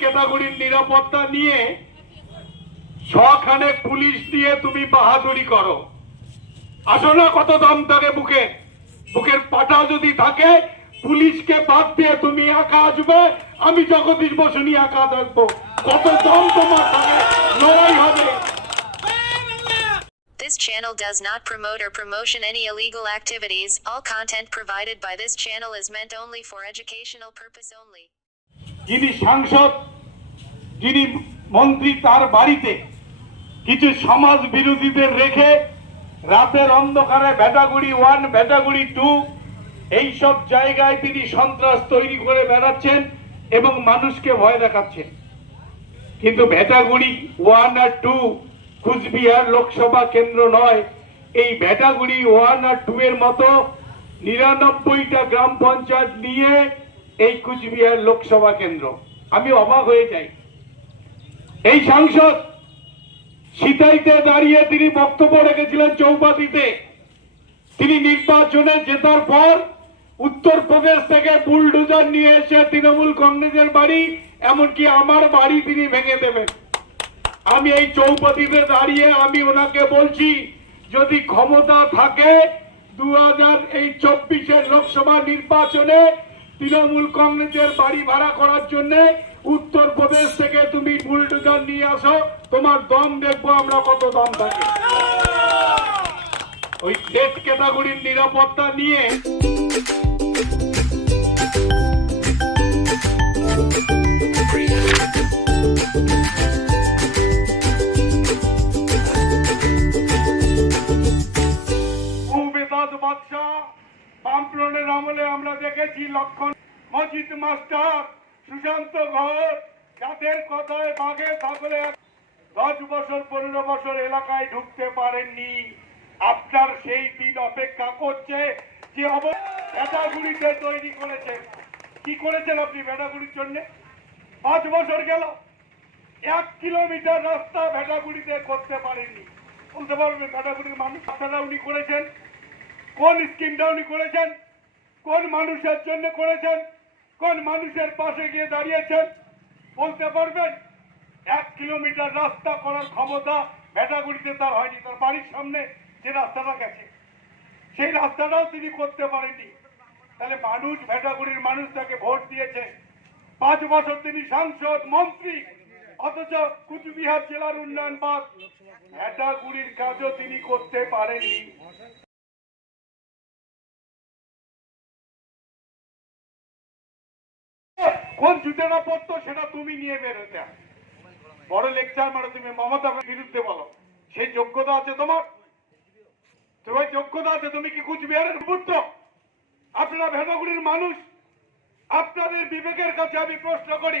ক্যাটাগরির নিরাপত্তা নিয়ে ছখানে পুলিশ দিয়ে তুমি বাহাদুরি করো আসো না কত দম থাকে বুকে বুকের পাটা যদি থাকে পুলিশকে বাদ দিয়ে তুমি একা আসবে আমি জগদীশ বসু নিয়ে একা থাকব কত দম তোমার থাকে লড়াই হবে This channel does not promote or promotion any illegal activities. All content provided by this channel is meant only for educational purpose only. যিনি সাংসদ, যিনি মন্ত্রী তার বাড়িতে কিছু সমাজ বিরোধীদের রেখে রাতের অন্ধকারে ভেটাগুড়ি ওয়ান, ভেটাগুড়ি টু, এইসব জায়গায় তিনি সন্ত্রাস তৈরি করে বেড়াচ্ছেন এবং মানুষকে ভয় দেখাচ্ছেন। কিন্তু ভেটাগুড়ি ওয়ান আর টু কুচবিহার লোকসভা কেন্দ্র নয়, এই ভেটাগুড়ি ওয়ান আর টু এর মতো নিরানব্বইটা গ্রাম পঞ্চায়েত নিয়ে এই কুচবিহার লোকসভা কেন্দ্র। আমি অবাক হয়ে যাই। এই সাংসদ সিতাইতে দাঁড়িয়ে তিনি বক্তব্য রেখেছিলেন চৌপাতিতে। তিনি নির্বাচনে জেতার পর উত্তরপ্রদেশ থেকে বুলডোজার নিয়ে এসে তৃণমূল কংগ্রেসের বাড়ি, এমনকি আমার বাড়ি তিনি ভেঙে দেবেন। আমি এই চৌপাতিতে দাঁড়িয়ে আমি ওনাকে বলছি, যদি ক্ষমতা থাকে দু হাজার এই চব্বিশের লোকসভা নির্বাচনে তৃণমূল কংগ্রেসের বাড়ি ভাড়া করার জন্য উত্তরপ্রদেশ থেকে তুমি বুলডোজার নিয়ে আসো, তোমার দম দেখব আমরা কত দম থাকে। ওই দেশ ক্যাটাগরির নিরাপত্তা নিয়ে বাদশাহ। বামপ্রণের আমলে আমরা দেখেছি লক্ষণ মজিদ মাস্টার সুশান্ত ঘোষ। যাদের কথায় বাঘে থাকলে দশ বছর, পনেরো বছর এলাকায় ঢুকতে পারেননি। আপনার সেই দিন অপেক্ষা করছে যে ভেটাগুড়িতে তৈরি করেছেন কি করেছেন আপনি ভেটাগুড়ির জন্য? পাঁচ বছর গেল। এক কিলোমিটার রাস্তা ভেটাগুড়িতে করতে পারেননি। বলতে পারবেন ভেটাগুড়ির মানুষ। আপনারা উনি করেছেন। কোন স্কিমটা উনি করেছেন? কোন মানুষের জন্য করেছেন? কোন মানুষের পাশে গিয়ে দাঁড়িয়েছেন? বলতে পারবেন? এক কিলোমিটার রাস্তা করার ক্ষমতা ভেটাগুড়িতে তার হয়নি, তার বাড়ির সামনে যে রাস্তাটা গেছে। সেই রাস্তাটাও তিনি করতে পারেননি। তাহলে মানুষ, ভেটাগুড়ির মানুষ তাকে ভোট দিয়েছে। পাঁচ বছর তিনি সাংসদ, মন্ত্রী, অথচ কুচবিহার জেলার উন্নয়ন বাদ, ভেটাগুড়ির কাজও তিনি করতে পারেননি। জুতেটা পড়তো, সেটা তুমি নিয়ে বেরোতে বড় লেকচার মানে তুমি, মমতা বিরুদ্ধে বলো। সেই যোগ্যতা আছে তোমার? তোমার যোগ্যতা আছে, তুমি কি কুচবিহারের পুত্র আপনারা ভেটাগুড়ির মানুষ। আপনাদের বিবেকের কাছে আমি প্রশ্ন করি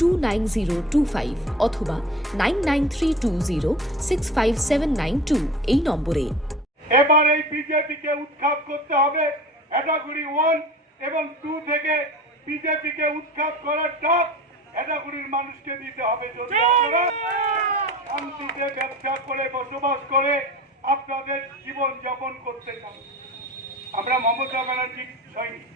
two nine zero two five অথবা nine nine three two zero six five seven nine two এই নম্বরে। এবার এই বিজেপিকে উৎখাত করতে হবে। ভেটাগুড়ি ওয়ান এবং টু থেকে বিজেপিকে উৎখাত করার ডাক ভেটাগুড়ির মানুষকে দিতে হবে। যদি আপনারা শান্তিতে ব্যবসা করে বসবাস করে আপনাদের জীবন যাপন করতে চান। আমরা মমতা ব্যানার্জি সৈনিক।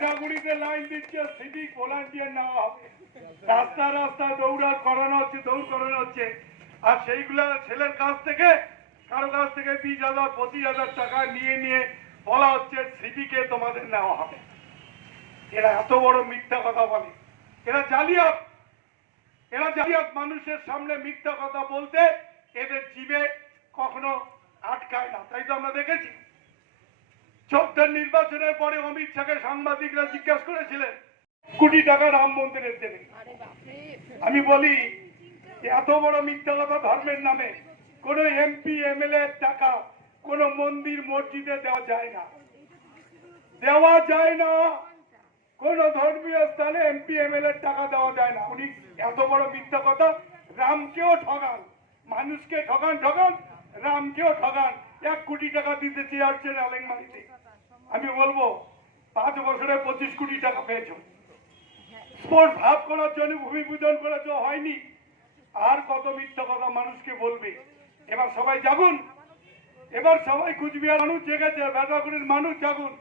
ভেটাগুড়িতে লাইন দিচ্ছে, সিভিক ভলান্টিয়ার নেওয়া হবে। রাস্তা রাস্তা দৌড়া করানো হচ্ছে, দৌড় করানো হচ্ছে। আর সেইগুলা ছেলের কাছ থেকে, কারও কাছ থেকে বিশ হাজার, পঁচিশ হাজার টাকা নিয়ে নিয়ে বলা হচ্ছে সিভিকে তোমাদের নেওয়া হবে। এরা এত বড় মিথ্যা কথা বলে। এরা জালিয়াত। এরা জাতীয়ত মানুষের সামনে মিথ্যা কথা বলতে এদের জীবে কখনো আটকায় না। তাই তো আমরা দেখেছি। চোদ্দের নির্বাচনের পরে অমিত শাহকে সাংবাদিকরা জিজ্ঞাসা করেছিলেন কোটি টাকা রাম মন্দিরের দেবে আমি বলি এত বড় মিথ্যা কথা ধর্মের নামে কোন এমপি এমএলএ টাকা কোন মন্দির মসজিদে দেওয়া যায় না। দেওয়া যায় না। কোন ধর্মীয় স্থানে এমপি এমএলএ টাকা দেওয়া যায় না। উনি এত বড় মিথ্যা কথা রামকেও ঠগান মানুষকে ঠগান ঠগান রামকেও ঠগান। এক কোটি টাকা দিতে চেয়েছেন আলেংমারিতে আমি বলব, পাঁচ বছরে পঁচিশ কোটি টাকা পেয়েছ। স্পোর্ট ভাব করার জন্য ভূমি পূজন করার জন্য হয়নি। আর কত মিথ্যা কথা মানুষকে বলবে। এবার সবাই যাবুন এবার সবাই কুচবিহার মানুষ জেগেছে বেটাগুড়ির মানুষ জাগুন।